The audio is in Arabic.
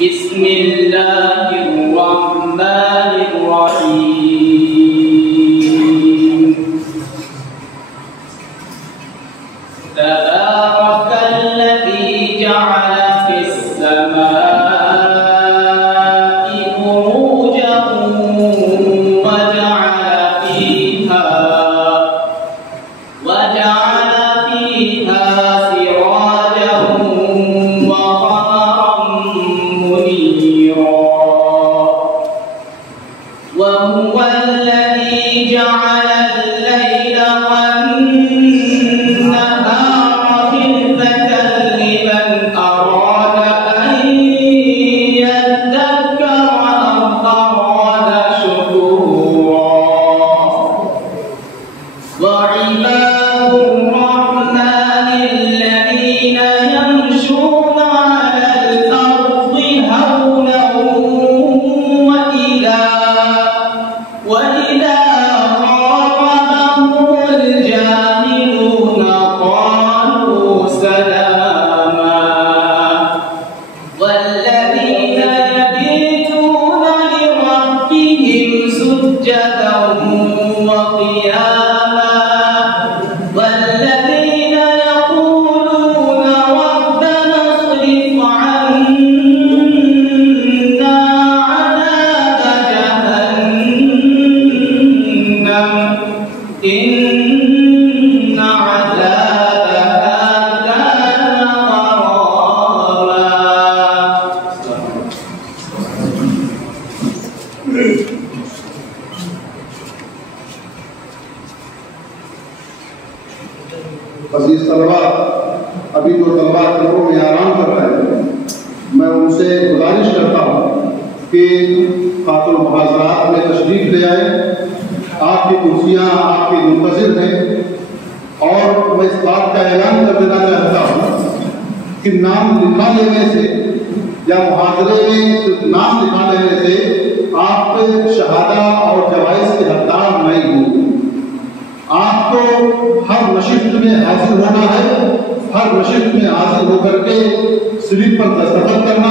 بسم الله الرحمن الرحيم تبارك الذي جعل في السماء بروجا وجعل فيها سراجا وقمرا منيرا وهو الذي جعل الليل والنهار خلفة لمن أراد أن يذكر أو أراد شكورا وعباد الرحمن الذين يمشون على الأرض هونا وإذا خاطبهم الجاهلون قالوا سلاما والذين يبيتون لربهم سجدا وقياما والذين يقولون ربنا اصرف عنا عذاب جهنم إن عذابها كان غراما. अजीज तलबा, अभी जो तलबा कमरों में आराम कर रहे हैं, मैं उनसे गुजारिश करता हूँ कि खातुन मुहाजरात में तशरीफ ले आए। आपकी कुर्सियाँ आपके मुंतज़िर हैं और मैं इस बात का ऐलान कर देना चाहता हूँ कि नाम लिखा लेने से या मुहाजरे में नाम लिखा लेने से आप शहादा और जवाइज़ के हकदार नहीं होंगे। आपको हर नशिस्त में हाजिर होना है, हर नशिस्त में हाजिर होकर के स्लिप पर दस्तखत करना